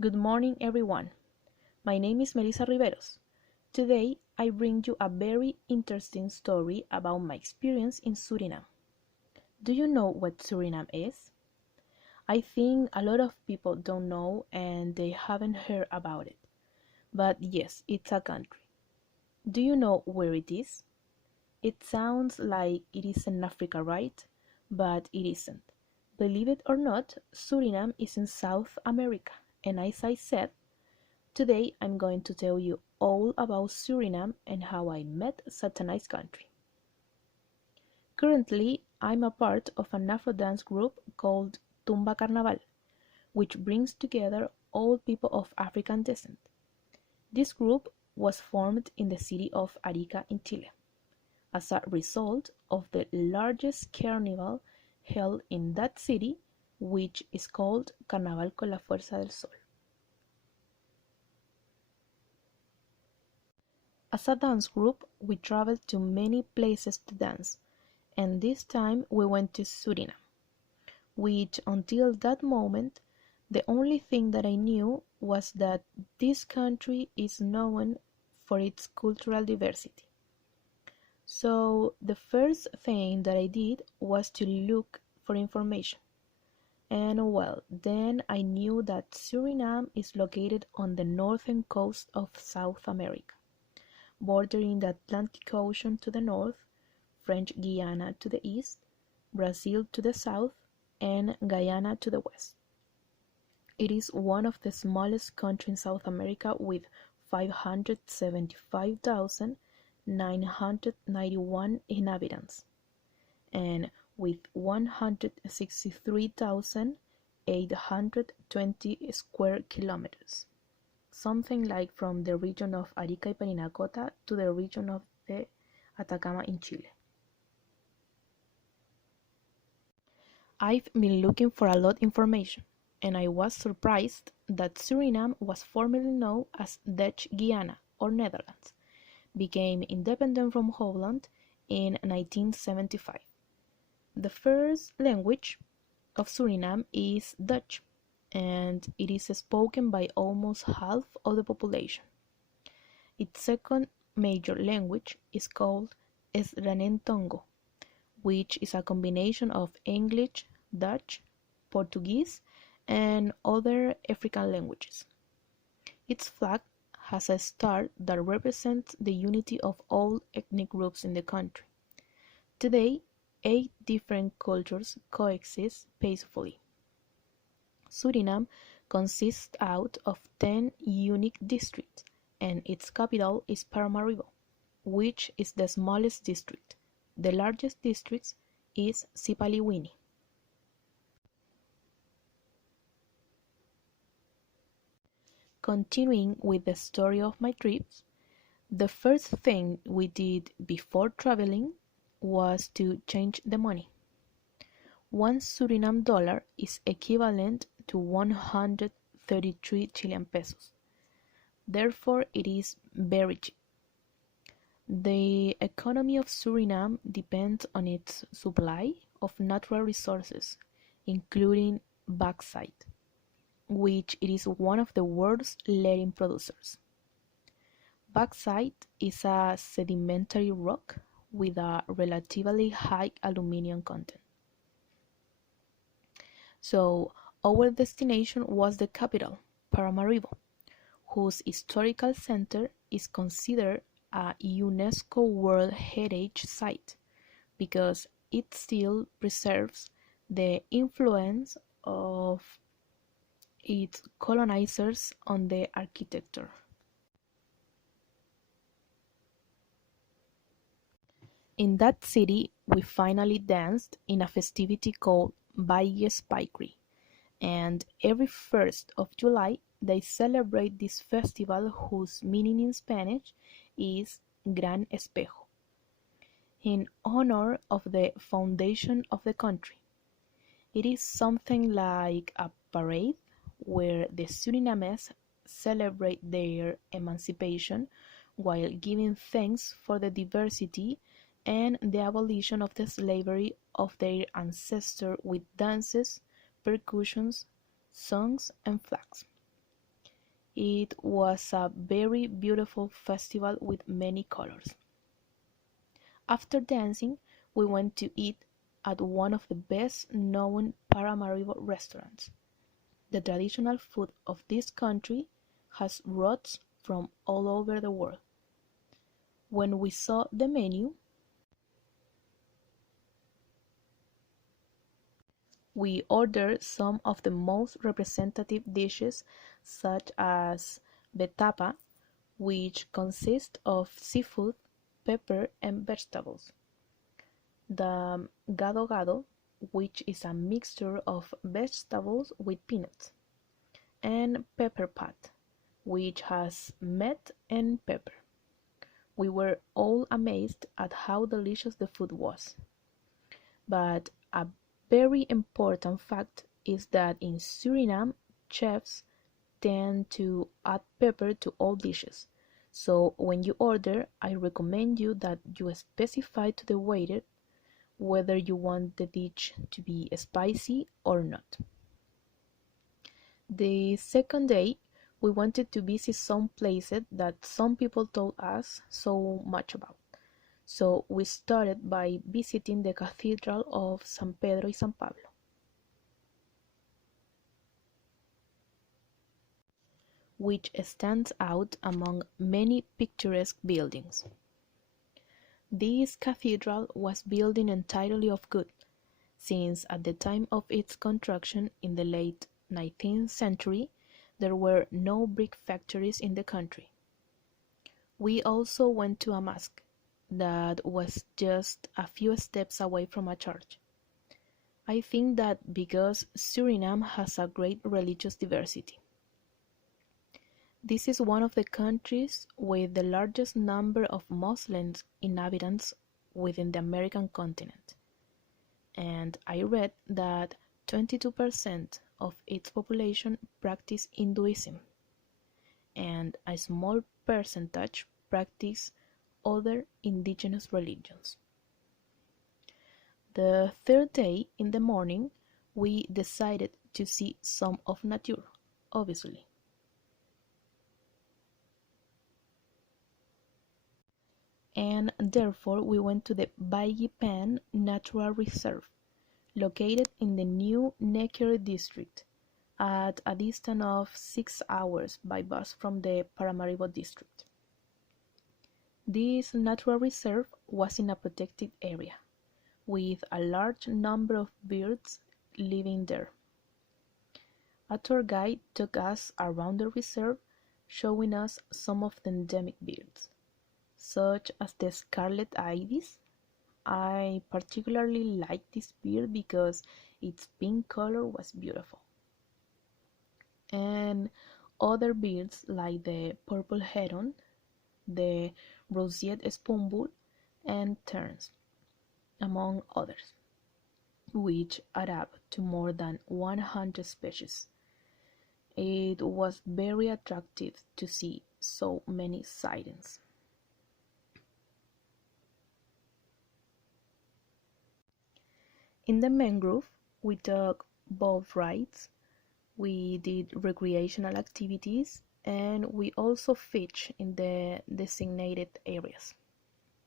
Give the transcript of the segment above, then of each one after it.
Good morning, everyone. My name is Melissa Riveros. Today, I bring you a very interesting story about my experience in Suriname. Do you know what Suriname is? I think a lot of people don't know and they haven't heard about it. But yes, it's a country. Do you know where it is? It sounds like it is in Africa, right? But it isn't. Believe it or not, Suriname is in South America. And as I said, today I'm going to tell you all about Suriname and how I met such a nice country. Currently, I'm a part of an Afro dance group called Tumba Carnaval, which brings together all people of African descent. This group was formed in the city of Arica in Chile as a result of the largest carnival held in that city, which is called Carnaval con la Fuerza del Sol. As a dance group, we traveled to many places to dance, and this time we went to Suriname, which until that moment, the only thing that I knew was that this country is known for its cultural diversity. So the first thing that I did was to look for information. And well, then I knew that Suriname is located on the northern coast of South America, bordering the Atlantic Ocean to the north, French Guiana to the east, Brazil to the south, and Guyana to the west. It is one of the smallest countries in South America with 575,991 inhabitants and with 163,820 square kilometers, something like from the region of Arica y Parinacota to the region of the Atacama in Chile. I've been looking for a lot of information, and I was surprised that Suriname was formerly known as Dutch Guiana or Netherlands, became independent from Holland in 1975. The first language of Suriname is Dutch, and it is spoken by almost half of the population. Its second major language is called Esranentongo, which is a combination of English, Dutch, Portuguese, and other African languages. Its flag has a star that represents the unity of all ethnic groups in the country. Today, 8 different cultures coexist peacefully. Suriname consists out of 10 unique districts, and its capital is Paramaribo, which is the smallest district. The largest district is Sipaliwini. Continuing with the story of my trips, the first thing we did before traveling was to change the money. One Suriname dollar is equivalent to 133 Chilean pesos. Therefore, it is very cheap. The economy of Suriname depends on its supply of natural resources, including bauxite, which it is one of the world's leading producers. Bauxite is a sedimentary rock with a relatively high aluminum content. So, our destination was the capital, Paramaribo, whose historical center is considered a UNESCO World Heritage Site because it still preserves the influence of its colonizers on the architecture. In that city, we finally danced in a festivity called Baile Picri, and every 1st of July they celebrate this festival whose meaning in Spanish is Gran Espejo, in honor of the foundation of the country. It is something like a parade where the Surinamese celebrate their emancipation while giving thanks for the diversity and the abolition of the slavery of their ancestors with dances, percussions, songs, and flags. It was a very beautiful festival with many colors. After dancing, we went to eat at one of the best known Paramaribo restaurants. The traditional food of this country has roots from all over the world. When we saw the menu, we ordered some of the most representative dishes, such as betapa, which consists of seafood, pepper, and vegetables; the gado-gado, which is a mixture of vegetables with peanuts; and pepper pot, which has meat and pepper. We were all amazed at how delicious the food was. But a very important fact is that in Suriname, chefs tend to add pepper to all dishes. So when you order, I recommend you that you specify to the waiter whether you want the dish to be spicy or not. The second day, we wanted to visit some places that some people told us so much about. So we started by visiting the Cathedral of San Pedro y San Pablo, which stands out among many picturesque buildings. This cathedral was built entirely of wood, since at the time of its construction in the late 19th century there were no brick factories in the country. We also went to a mosque that was just a few steps away from a church. I think that because Suriname has a great religious diversity. This is one of the countries with the largest number of Muslim inhabitants within the American continent, and I read that 22% of its population practice Hinduism, and a small percentage practice other indigenous religions. The third day, in the morning, we decided to see some of nature, obviously. And therefore we went to the Baigipan Natural Reserve, located in the new Necker district, at a distance of 6 hours by bus from the Paramaribo district. This natural reserve was in a protected area, with a large number of birds living there. A tour guide took us around the reserve, showing us some of the endemic birds, such as the scarlet ibis. I particularly liked this bird because its pink color was beautiful. And other birds like the purple heron, the roseate spoonbill, and terns, among others, which add up to more than 100 species. It was very attractive to see so many sightings. In the mangrove, we took boat rides, we did recreational activities, and we also fished in the designated areas,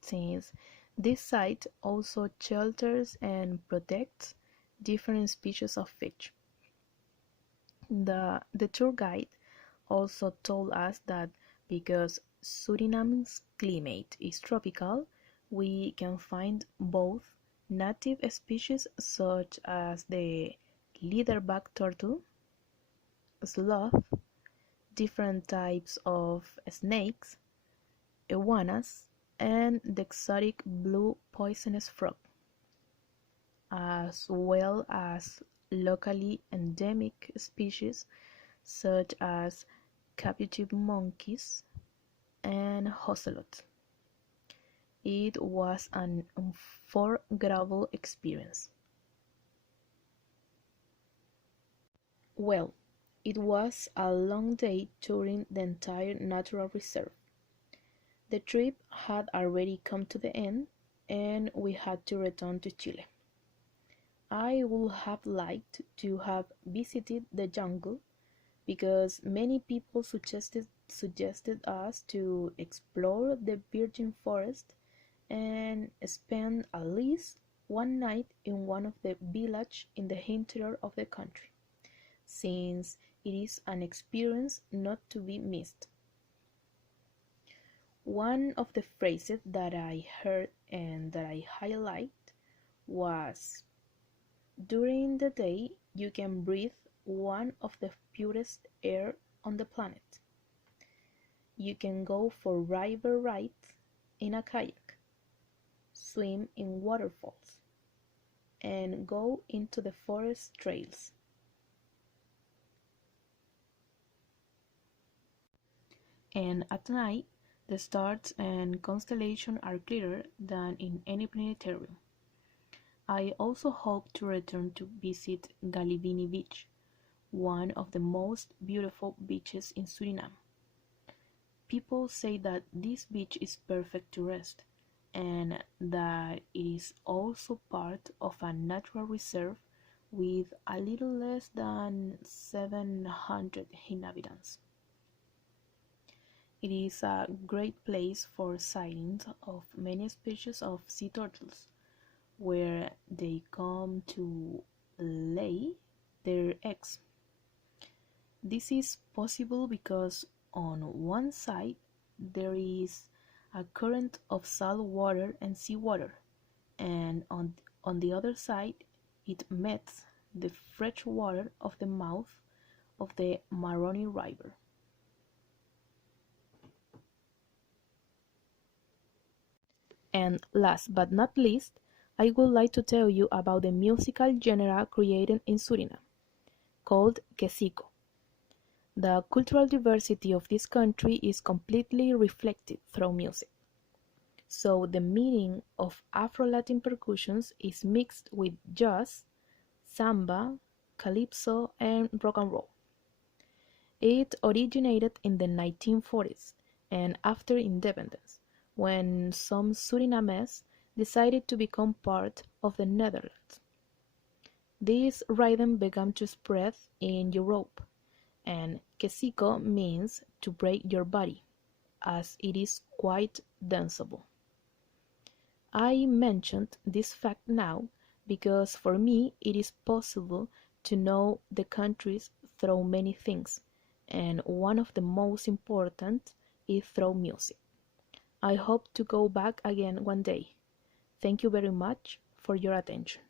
since this site also shelters and protects different species of fish. The tour guide also told us that because Suriname's climate is tropical, we can find both native species such as the leatherback turtle, sloth, different types of snakes, iguanas, and the exotic blue poisonous frog, as well as locally endemic species such as captive monkeys and ocelots. It was an unforgettable experience. Well, it was a long day touring the entire natural reserve. The trip had already come to the end, and we had to return to Chile. I would have liked to have visited the jungle because many people suggested us to explore the virgin forest and spend at least one night in one of the villages in the interior of the country, since it is an experience not to be missed. One of the phrases that I heard and that I highlight was, during the day you can breathe one of the purest air on the planet. You can go for river rides in a kayak, swim in waterfalls, and go into the forest trails. And at night, the stars and constellations are clearer than in any planetarium. I also hope to return to visit Galivini Beach, one of the most beautiful beaches in Suriname. People say that this beach is perfect to rest, and that it is also part of a natural reserve with a little less than 700 inhabitants. It is a great place for sightings of many species of sea turtles, where they come to lay their eggs. This is possible because on one side there is a current of salt water and seawater, and on the other side it meets the fresh water of the mouth of the Maroni River. And last but not least, I would like to tell you about the musical genre created in Suriname, called Ciclo. The cultural diversity of this country is completely reflected through music. So the meaning of Afro-Latin percussions is mixed with jazz, samba, calypso, and rock and roll. It originated in the 1940s and after independence, when some Surinamese decided to become part of the Netherlands. This rhythm began to spread in Europe, and quesiko means to break your body, as it is quite danceable. I mentioned this fact now because for me it is possible to know the countries through many things, and one of the most important is through music. I hope to go back again one day. Thank you very much for your attention.